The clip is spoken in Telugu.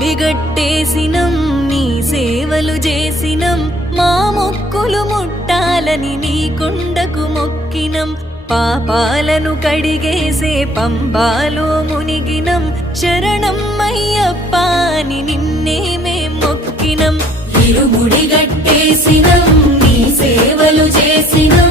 ముడిగట్టేసినం నీ సేవలు చేసినం మా మొక్కులు ముట్టాలని నీ కొండకు మొక్కినం పాపాలను కడిగేసే పంబాలో మునిగినం శరణం అయ్యప్ప అని నిన్నే మేం మొక్కినం ఇరుముడి గట్టేసినం నీ సేవలు చేసినం